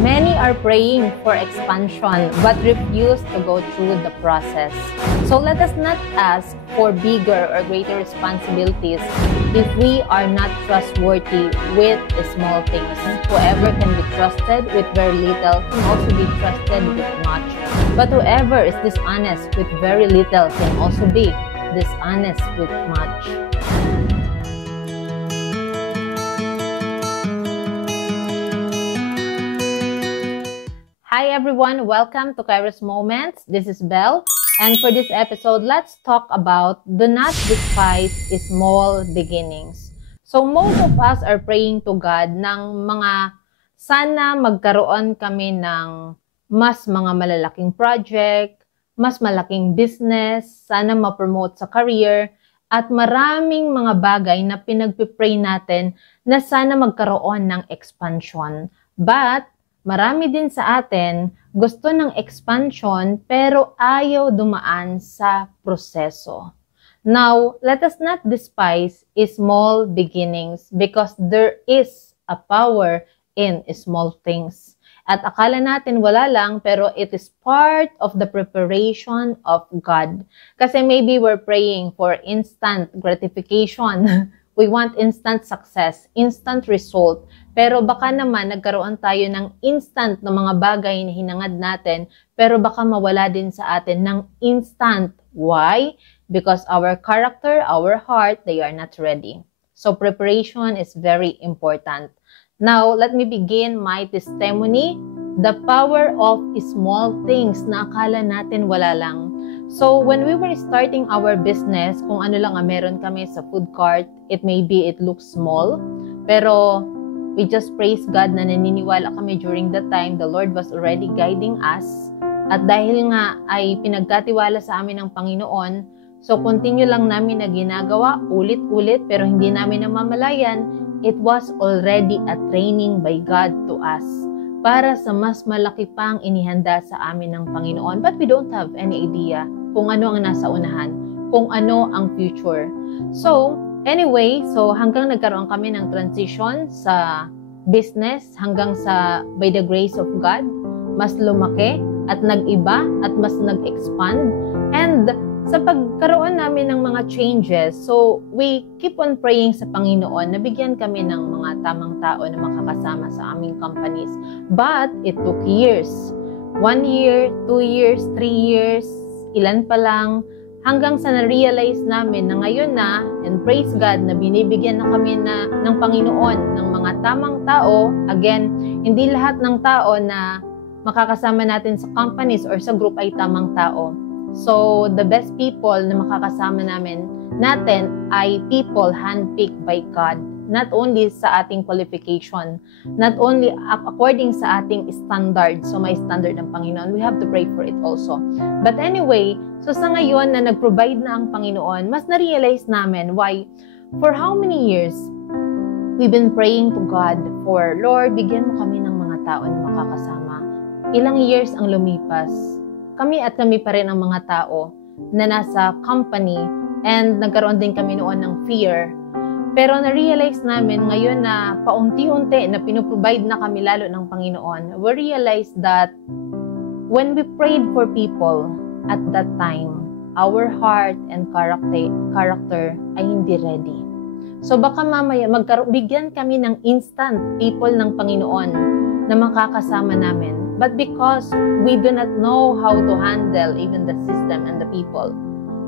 Many are praying for expansion but refuse to go through the process. So let us not ask for bigger or greater responsibilities if we are not trustworthy with small things. Whoever can be trusted with very little can also be trusted with much. But whoever is dishonest with very little can also be dishonest with much. Hi everyone, welcome to Kairos Moments. This is Belle, and for this episode, let's talk about do not despise small beginnings. So most of us are praying to God ng mga sana magkaroon kami ng mas mga malalaking project, mas malaking business, sana ma-promote sa career, at maraming mga bagay na pinagpipray natin na sana magkaroon ng expansion. But marami din sa atin gusto ng expansion pero ayaw dumaan sa proseso. Now, let us not despise small beginnings because there is a power in small things. At akala natin wala lang pero it is part of the preparation of God. Kasi maybe we're praying for instant gratification. We want instant success, instant result. Pero baka naman nagkaroon tayo ng instant na mga bagay na hinangad natin, pero baka mawala din sa atin ng instant. Why? Because our character, our heart, they are not ready. So preparation is very important. Now, let me begin my testimony. The power of small things na akala natin wala lang. So, when we were starting our business, kung ano lang meron kami sa food cart, it looks small, pero we just praise God na naniniwala kami during that time, the Lord was already guiding us. At dahil nga ay pinagkatiwala sa amin ng Panginoon, so continue lang namin na ginagawa, ulit-ulit, pero hindi namin namamalayan, it was already a training by God to us para sa mas malaki pang inihanda sa amin ng Panginoon. But we don't have any idea kung ano ang nasa unahan, kung ano ang future. So, anyway, so hanggang nagkaroon kami ng transition sa business, hanggang sa, by the grace of God, mas lumaki at nag-iba at mas nag-expand. And sa pagkaroon namin ng mga changes, so we keep on praying sa Panginoon na bigyan kami ng mga tamang tao na makakasama sa aming companies. But it took years. 1 year, 2 years, 3 years, ilan pa lang, hanggang sa na-realize namin na ngayon na, and praise God, na binibigyan na kami ng Panginoon ng mga tamang tao. Again, hindi lahat ng tao na makakasama natin sa companies or sa group ay tamang tao. So, the best people na makakasama natin ay people handpicked by God. Not only sa ating qualification, not only according sa ating standard. So, may standard ng Panginoon. We have to pray for it also. But anyway, so sa ngayon na nag-provide na ang Panginoon, mas na-realize namin why, for how many years, we've been praying to God for, Lord, bigyan mo kami ng mga tao na makakasama. Ilang years ang lumipas. Kami pa rin ang mga tao na nasa company and nagkaroon din kami noon ng fear. Pero na-realize namin ngayon na paunti-unti na pinuprovide na kami lalo ng Panginoon, we realized that when we prayed for people at that time, our heart and character ay hindi ready. So baka mamaya bigyan kami ng instant people ng Panginoon na makakasama namin. But because we do not know how to handle even the system and the people,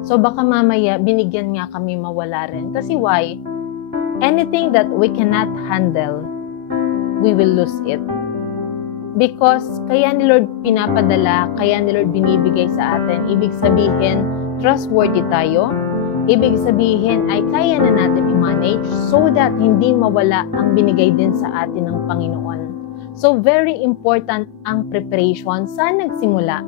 so baka mamaya binigyan nga kami mawala rin. Kasi why? Anything that we cannot handle, we will lose it. Because kaya ni Lord pinapadala, kaya ni Lord binibigay sa atin. Ibig sabihin, trustworthy tayo. Ibig sabihin ay kaya na natin i-manage so that hindi mawala ang binigay din sa atin ng Panginoon. So very important ang preparation sa nagsimula.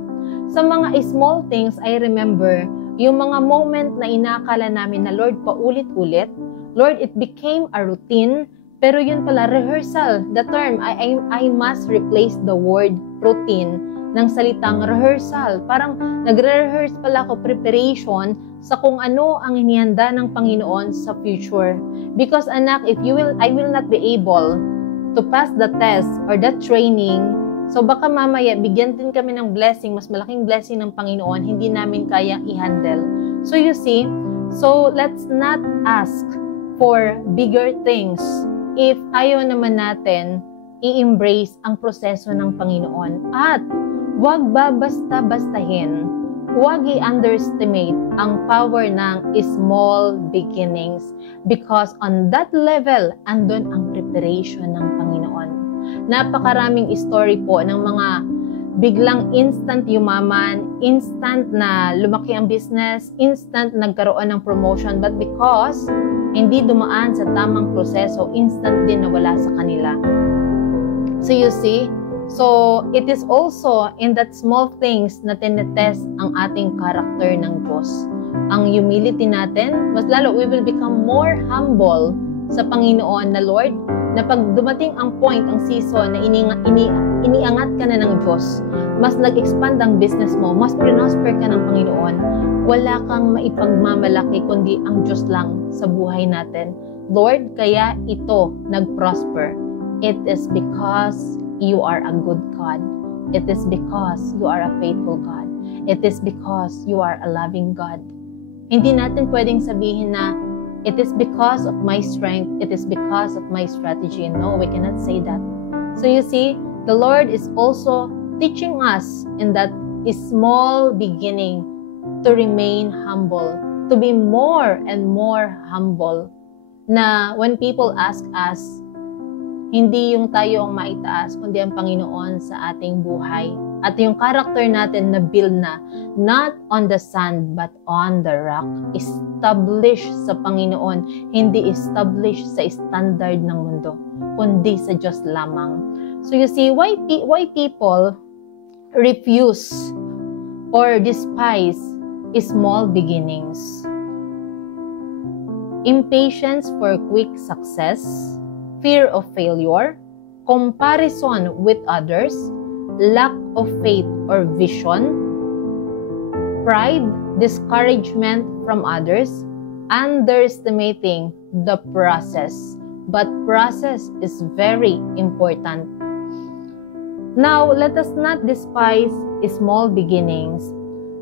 Sa mga small things, I remember yung mga moment na inakala namin na Lord paulit-ulit, Lord, it became a routine, pero yun pala, rehearsal. The term, I must replace the word routine ng salitang rehearsal. Parang nagre-rehearse pala ako preparation sa kung ano ang inihanda ng Panginoon sa future. Because anak, I will not be able to pass the test or the training So baka mamaya, bigyan din kami ng blessing, mas malaking blessing ng Panginoon, hindi namin kayang i-handle. So you see, so let's not ask for bigger things if ayaw naman natin i-embrace ang proseso ng Panginoon. At huwag babasta-bastahin, huwag i-underestimate ang power ng small beginnings because on that level, andun ang preparation ng Panginoon. Napakaraming story po ng mga biglang instant yumaman, instant na lumaki ang business, instant nagkaroon ng promotion, but because hindi dumaan sa tamang proseso, instant din nawala sa kanila. So you see, so it is also in that small things na tinetest ang ating character ng Diyos. Ang humility natin, mas lalo we will become more humble sa Panginoon na Lord, na pag dumating ang point, ang season na iniangat ka na ng Diyos, mas nag-expand ang business mo, mas prosper ka ng Panginoon, wala kang maipagmamalaki kundi ang Diyos lang sa buhay natin. Lord, kaya ito nag-prosper. It is because you are a good God. It is because you are a faithful God. It is because you are a loving God. Hindi natin pwedeng sabihin na it is because of my strength, it is because of my strategy. No, we cannot say that. So you see, the Lord is also teaching us in that small beginning to remain humble, to be more and more humble. Na when people ask us, hindi yung tayo ang maitaas, kundi ang Panginoon sa ating buhay. At yung character natin na build na, not on the sand, but on the rock. Established sa Panginoon, hindi established sa standard ng mundo, kundi sa Diyos lamang. So you see, why people refuse or despise small beginnings? Impatience for quick success, fear of failure, comparison with others, lack of faith or vision, pride, discouragement from others, underestimating the process. But process is very important. Now, let us not despise small beginnings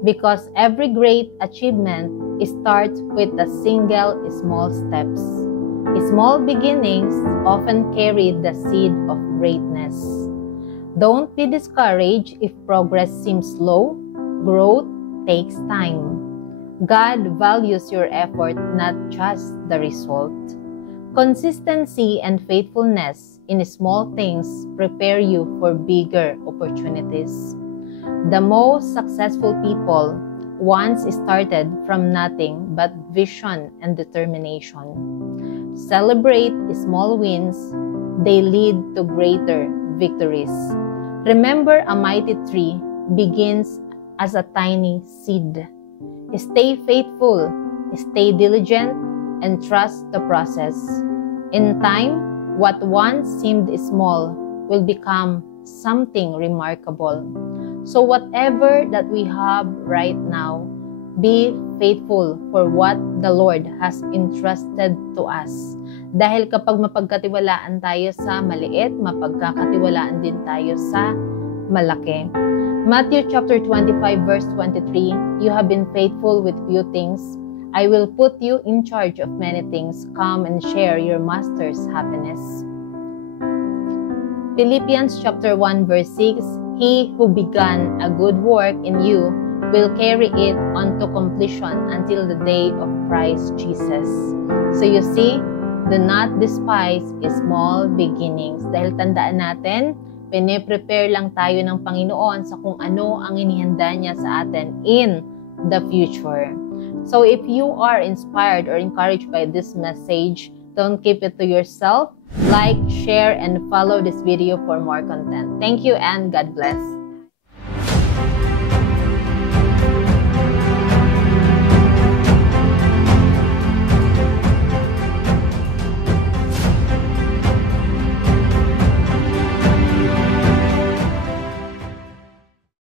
because every great achievement starts with a single small steps. Small beginnings often carry the seed of greatness. Don't be discouraged if progress seems slow. Growth takes time. God values your effort, not just the result. Consistency and faithfulness in small things prepare you for bigger opportunities. The most successful people once started from nothing but vision and determination. Celebrate small wins. They lead to greater victories. Remember, a mighty tree begins as a tiny seed. Stay faithful, stay diligent, and trust the process. In time, what once seemed small will become something remarkable. So whatever that we have right now, be faithful for what the Lord has entrusted to us. Dahil kapag mapagkatiwalaan tayo sa maliit, mapagkakatiwalaan din tayo sa malaki. Matthew chapter 25 verse 23, you have been faithful with few things. I will put you in charge of many things. Come and share your master's happiness. Philippians chapter 1 verse 6, he who began a good work in you will carry it on to completion until the day of Christ Jesus. So you see, do not despise small beginnings. Dahil tandaan natin, pine-prepare lang tayo ng Panginoon sa kung ano ang inihanda niya sa atin in the future. So if you are inspired or encouraged by this message, don't keep it to yourself. Like, share, and follow this video for more content. Thank you and God bless.